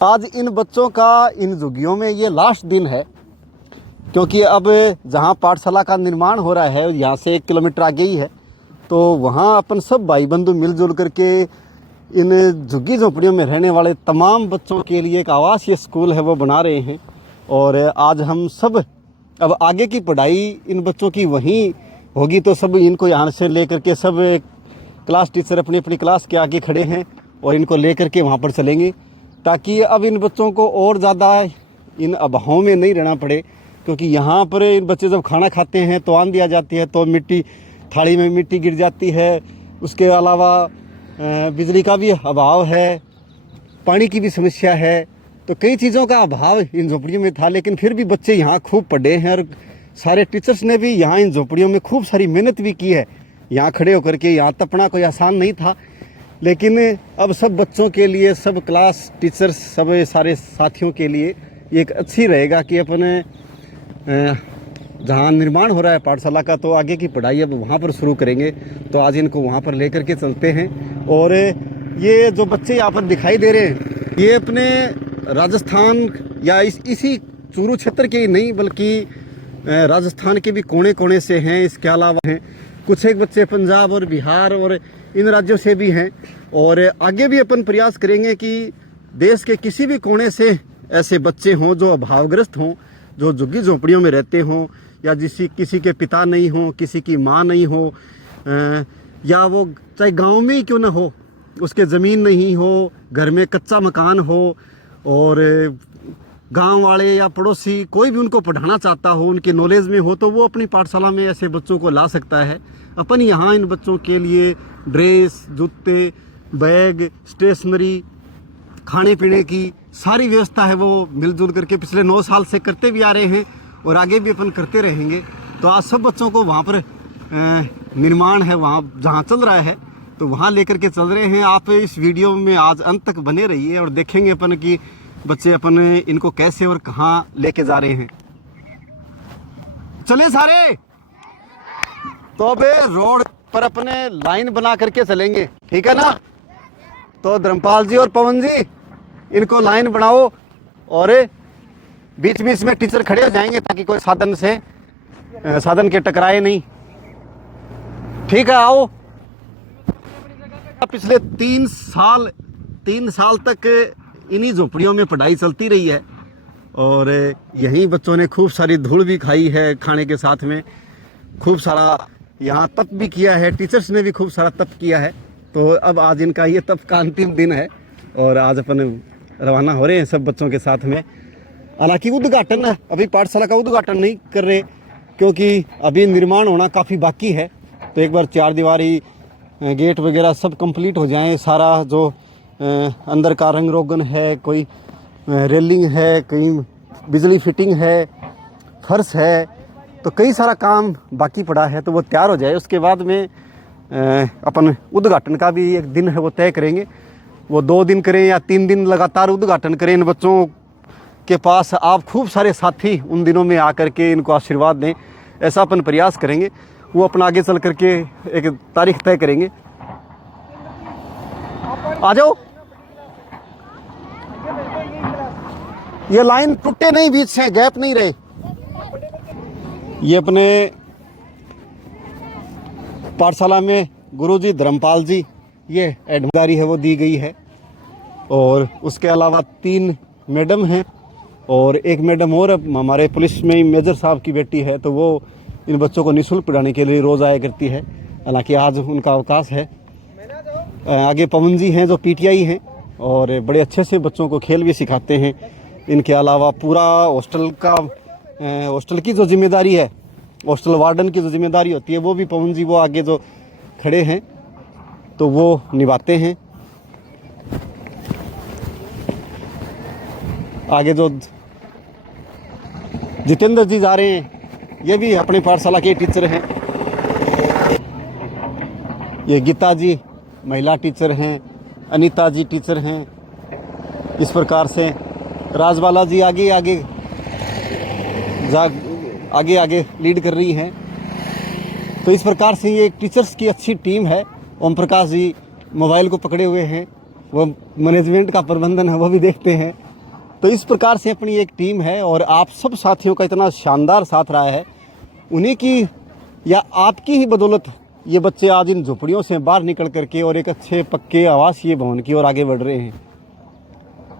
आज इन बच्चों का इन झुग्गियों में ये लास्ट दिन है, क्योंकि अब जहाँ पाठशाला का निर्माण हो रहा है यहाँ से 1 किलोमीटर आगे ही है, तो वहाँ अपन सब भाई बंधु मिलजुल करके इन झुग्गी झोंपड़ियों में रहने वाले तमाम बच्चों के लिए एक आवासीय स्कूल है वो बना रहे हैं। और आज हम सब अब आगे की पढ़ाई इन बच्चों की वहीं होगी, तो सब इनको यहाँ से ले करके सब क्लास टीचर अपनी अपनी क्लास के आगे खड़े हैं और इनको ले करके वहाँ पर चलेंगे, ताकि अब इन बच्चों को और ज़्यादा इन अभावों में नहीं रहना पड़े। क्योंकि यहाँ पर इन बच्चे जब खाना खाते हैं तो आन दिया जाती है, तो मिट्टी थाली में मिट्टी गिर जाती है। उसके अलावा बिजली का भी अभाव है, पानी की भी समस्या है, तो कई चीज़ों का अभाव इन झोपड़ियों में था। लेकिन फिर भी बच्चे यहाँ खूब पढ़े हैं और सारे टीचर्स ने भी यहाँ इन झोपड़ियों में खूब सारी मेहनत भी की है। यहाँ खड़े होकर के यहाँ तपना कोई आसान नहीं था, लेकिन अब सब बच्चों के लिए, सब क्लास टीचर्स, सब सारे साथियों के लिए ये एक अच्छी रहेगा कि अपने जहाँ निर्माण हो रहा है पाठशाला का, तो आगे की पढ़ाई अब वहाँ पर शुरू करेंगे। तो आज इनको वहाँ पर लेकर के चलते हैं। और ये जो बच्चे यहाँ पर दिखाई दे रहे हैं, ये अपने राजस्थान या इसी चूरू क्षेत्र के ही नहीं बल्कि राजस्थान के भी कोने कोने से हैं। इसके अलावा हैं कुछ एक बच्चे पंजाब और बिहार और इन राज्यों से भी हैं। और आगे भी अपन प्रयास करेंगे कि देश के किसी भी कोने से ऐसे बच्चे हों जो अभावग्रस्त हों, जो झुग्गी झोंपड़ियों में रहते हों, या किसी के पिता नहीं हो, किसी की माँ नहीं हो, या वो चाहे गांव में ही क्यों ना हो, उसके ज़मीन नहीं हो, घर में कच्चा मकान हो, और गांव वाले या पड़ोसी कोई भी उनको पढ़ाना चाहता हो, उनके नॉलेज में हो, तो वो अपनी पाठशाला में ऐसे बच्चों को ला सकता है। अपन यहाँ इन बच्चों के लिए ड्रेस, जूते, बैग, स्टेशनरी, खाने पीने की सारी व्यवस्था है वो मिलजुल करके पिछले 9 साल से करते भी आ रहे हैं और आगे भी अपन करते रहेंगे। तो आज सब बच्चों को वहाँ पर निर्माण है, वहाँ जहाँ चल रहा है, तो वहाँ लेकर के चल रहे हैं। आप इस वीडियो में आज अंत तक बने रहिए और देखेंगे अपन कि बच्चे अपन इनको कैसे और कहाँ लेके जा रहे हैं। चले सारे, तो अब रोड पर अपने लाइन बना करके चलेंगे, ठीक है ना। तो धर्मपाल जी और पवन जी इनको लाइन बनाओ और बीच बीच में टीचर खड़े हो जाएंगे ताकि कोई साधन के टकराए नहीं, ठीक है। आओ। पिछले 3 साल तक इन्हीं झोपड़ियों में पढ़ाई चलती रही है और यहीं बच्चों ने खूब सारी धूल भी खाई है, खाने के साथ में खूब सारा यहाँ तप भी किया है, टीचर्स ने भी खूब सारा तप किया है। तो अब आज इनका ये तप का अंतिम दिन है और आज अपन रवाना हो रहे हैं सब बच्चों के साथ में। हालांकि उद्घाटन, अभी पाठशाला का उद्घाटन नहीं कर रहे क्योंकि अभी निर्माण होना काफ़ी बाकी है। तो एक बार 4 दीवारी, गेट वगैरह सब कंप्लीट हो जाएं, सारा जो अंदर का रंग रोगन है, कोई रेलिंग है, कहीं बिजली फिटिंग है, फर्श है, तो कई सारा काम बाकी पड़ा है, तो वो तैयार हो जाए। उसके बाद में अपन उद्घाटन का भी एक दिन है वो तय करेंगे। वो 2 दिन करें या 3 दिन लगातार उद्घाटन करें। इन बच्चों के पास आप खूब सारे साथी उन दिनों में आकर के इनको आशीर्वाद दें, ऐसा अपन प्रयास करेंगे। वो अपना आगे चल करके एक तारीख तय करेंगे। आ जाओ, ये लाइन टूटे नहीं, बीच से गैप नहीं रहे। ये अपने पाठशाला में गुरुजी धर्मपाल जी, ये एडमिदारी है वो दी गई है। और उसके अलावा 3 मैडम हैं और एक मैडम और हमारे पुलिस में मेजर साहब की बेटी है, तो वो इन बच्चों को निःशुल्क पढ़ाने के लिए रोज़ आया करती है। हालांकि आज उनका अवकाश है। आगे पवन जी हैं जो पीटीआई हैं और बड़े अच्छे से बच्चों को खेल भी सिखाते हैं। इनके अलावा पूरा हॉस्टल की जो जिम्मेदारी है, हॉस्टल वार्डन की जो जिम्मेदारी होती है, वो भी पवन जी वो आगे जो खड़े हैं तो वो निभाते हैं। आगे जो जितेंद्र जी जा रहे हैं, ये भी अपने पाठशाला के टीचर हैं। ये गीता जी महिला टीचर हैं, अनीता जी टीचर हैं। इस प्रकार से राजबाला जी आगे लीड कर रही हैं। तो इस प्रकार से ये टीचर्स की अच्छी टीम है। ओम प्रकाश जी मोबाइल को पकड़े हुए हैं, वो मैनेजमेंट का प्रबंधन है वो भी देखते हैं। तो इस प्रकार से अपनी एक टीम है और आप सब साथियों का इतना शानदार साथ रहा है, उन्हीं की या आपकी ही बदौलत ये बच्चे आज इन झोपड़ियों से बाहर निकल करके और एक अच्छे पक्के आवासीय भवन की ओर आगे बढ़ रहे हैं,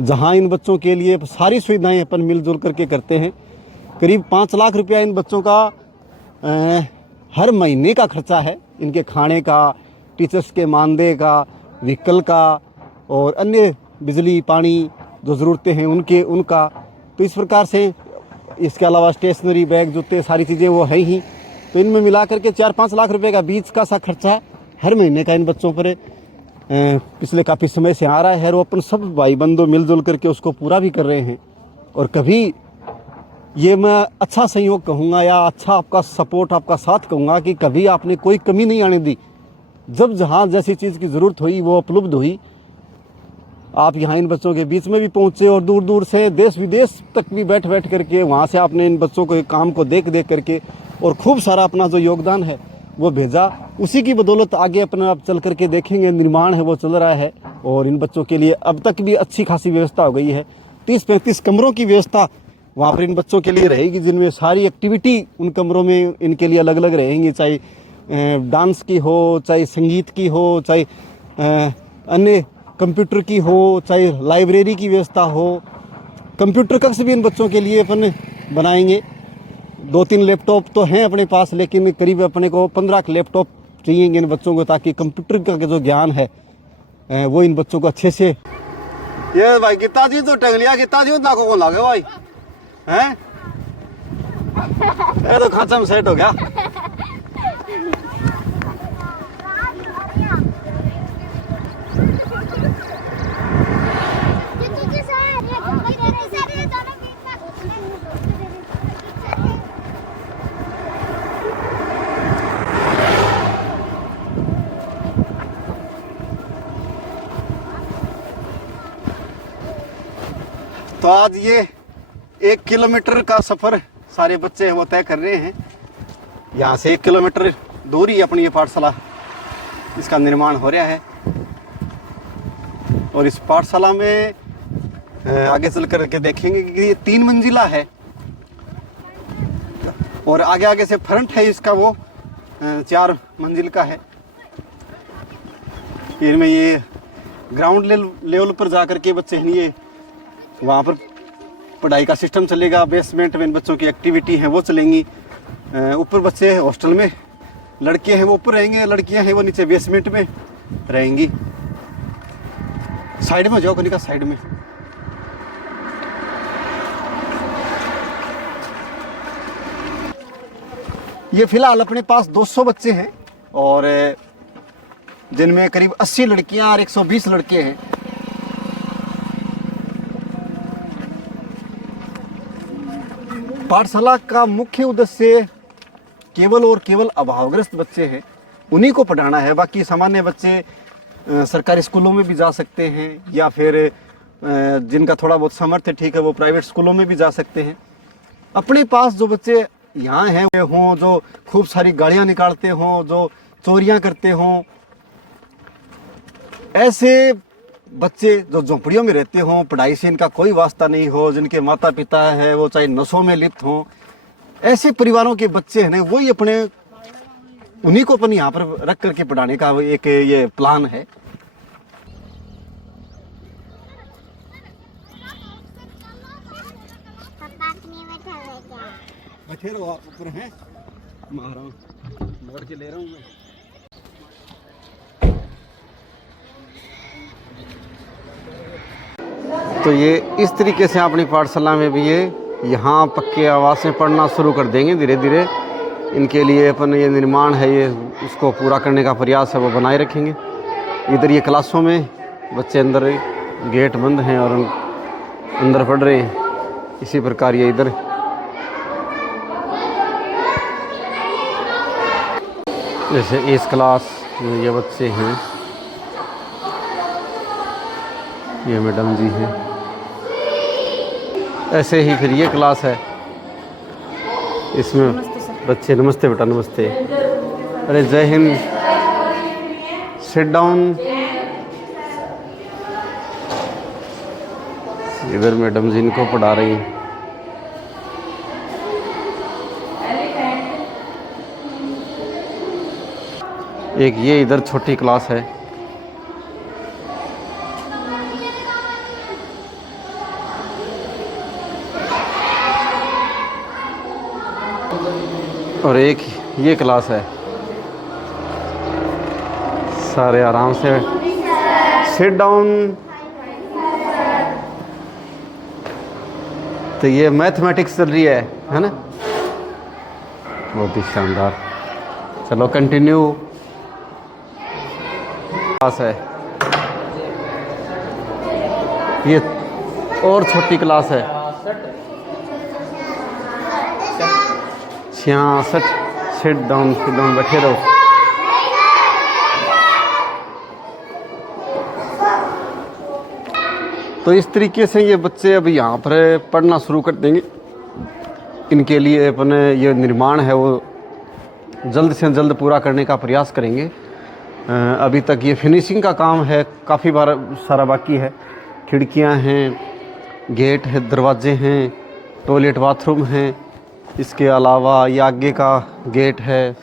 जहां इन बच्चों के लिए सारी सुविधाएं अपन मिलजुल करके करते हैं। करीब 5 लाख रुपया इन बच्चों का हर महीने का खर्चा है, इनके खाने का, टीचर्स के मानदेय का, व्हीकल का और अन्य बिजली पानी जो ज़रूरतें हैं उनका। तो इस प्रकार से इसके अलावा स्टेशनरी, बैग, जूते, सारी चीज़ें वो है ही। तो इनमें मिला करके 4-5 लाख रुपए का बीच का सा खर्चा हर महीने का इन बच्चों पर पिछले काफ़ी समय से आ रहा है, और वो अपन सब भाई बंधु मिलजुल करके उसको पूरा भी कर रहे हैं। और कभी ये मैं अच्छा सहयोग कहूँगा या अच्छा आपका सपोर्ट, आपका साथ कहूँगा कि कभी आपने कोई कमी नहीं आने दी। जब जहाँ जैसी चीज़ की ज़रूरत हुई वो उपलब्ध हुई, आप यहाँ इन बच्चों के बीच में भी पहुँचे और दूर दूर से देश विदेश तक भी बैठ करके वहाँ से आपने इन बच्चों के काम को देख करके और खूब सारा अपना जो योगदान है वो भेजा। उसी की बदौलत आगे अपना आप चल करके देखेंगे निर्माण है वो चल रहा है, और इन बच्चों के लिए अब तक भी अच्छी खासी व्यवस्था हो गई है। 30-35 कमरों की व्यवस्था वहाँ पर इन बच्चों के लिए रहेगी, जिनमें सारी एक्टिविटी उन कमरों में इनके लिए अलग अलग रहेंगी, चाहे डांस की हो, चाहे संगीत की हो, चाहे अन्य कंप्यूटर की हो, चाहे लाइब्रेरी की व्यवस्था हो। कंप्यूटर कक्ष भी इन बच्चों के लिए अपन बनाएंगे। 2-3 लैपटॉप तो हैं अपने पास, लेकिन करीब अपने को 15 लैपटॉप चाहिए इन बच्चों को, ताकि कंप्यूटर का जो ज्ञान है वो इन बच्चों को अच्छे से। ये भाई कितना जी तो टंगलिया कितना जी ना को लागे भाई हैं, ये तो खांचा में सेट हो गया। तो आज ये 1 किलोमीटर का सफ़र सारे बच्चे वो तय कर रहे हैं। यहाँ से 1 किलोमीटर दूर ही अपनी ये पाठशाला, इसका निर्माण हो रहा है। और इस पाठशाला में आगे चल कर के देखेंगे कि ये 3 मंजिला है, और आगे से फ्रंट है इसका वो 4 मंजिल का है। इनमें ये ग्राउंड लेवल पर जा कर के बच्चे ये वहाँ पर पढ़ाई का सिस्टम चलेगा। बेसमेंट में इन बच्चों की एक्टिविटी है वो चलेंगी। ऊपर बच्चे हॉस्टल में, लड़के हैं वो ऊपर रहेंगे, लड़कियां हैं वो नीचे बेसमेंट में रहेंगी। साइड में जाओ कनिका, साइड में। ये फिलहाल अपने पास 200 बच्चे हैं, और जिनमें करीब 80 लड़कियां और 120 लड़के हैं। पाठशाला का मुख्य उद्देश्य केवल और केवल अभावग्रस्त बच्चे हैं उन्हीं को पढ़ाना है। बाकी सामान्य बच्चे सरकारी स्कूलों में भी जा सकते हैं, या फिर जिनका थोड़ा बहुत सामर्थ्य ठीक है वो प्राइवेट स्कूलों में भी जा सकते हैं। अपने पास जो बच्चे यहाँ हैं हों, जो खूब सारी गाड़ियाँ निकालते हों, जो चोरियाँ करते हों, ऐसे बच्चे जो झोंपड़ियों में रहते हों, पढ़ाई से इनका कोई वास्ता नहीं हो, जिनके माता पिता हैं वो चाहे नशों में लिप्त हों, ऐसे परिवारों के बच्चे हैं वही अपने उन्हीं को अपन यहाँ पर रख करके पढ़ाने का एक ये प्लान है। बैठे रहो आप ऊपर हैं, मोड़ के ले रहा हूँ मैं। तो ये इस तरीके से अपनी पाठशाला में भी ये यहाँ पक्के आवास में पढ़ना शुरू कर देंगे धीरे धीरे। इनके लिए अपन ये निर्माण है ये उसको पूरा करने का प्रयास है वो बनाए रखेंगे। इधर ये क्लासों में बच्चे अंदर, गेट बंद हैं और अंदर पढ़ रहे हैं। इसी प्रकार ये इधर जैसे इस क्लास में ये बच्चे हैं, ये मैडम जी हैं। ऐसे ही फिर ये क्लास है, इसमें बच्चे, नमस्ते बेटा नमस्ते, अरे जय हिंद, सिट डाउन। इधर मैडम जी इनको पढ़ा रही हैं। एक ये इधर छोटी क्लास है। और एक ये क्लास है। सारे आराम से सिट डाउन। तो ये मैथमेटिक्स चल रही है ना। बहुत ही शानदार। चलो कंटिन्यू। क्लास है ये और छोटी क्लास है। 66। सिट डाउन बैठे रहो। तो इस तरीके से ये बच्चे अब यहाँ पर पढ़ना शुरू कर देंगे। इनके लिए अपने ये निर्माण है वो जल्द से जल्द पूरा करने का प्रयास करेंगे। अभी तक ये फिनिशिंग का काम है, काफ़ी सारा बाकी है। खिड़कियाँ हैं, गेट है, दरवाजे हैं, टॉयलेट बाथरूम हैं। इसके अलावा ये आगे का गेट है।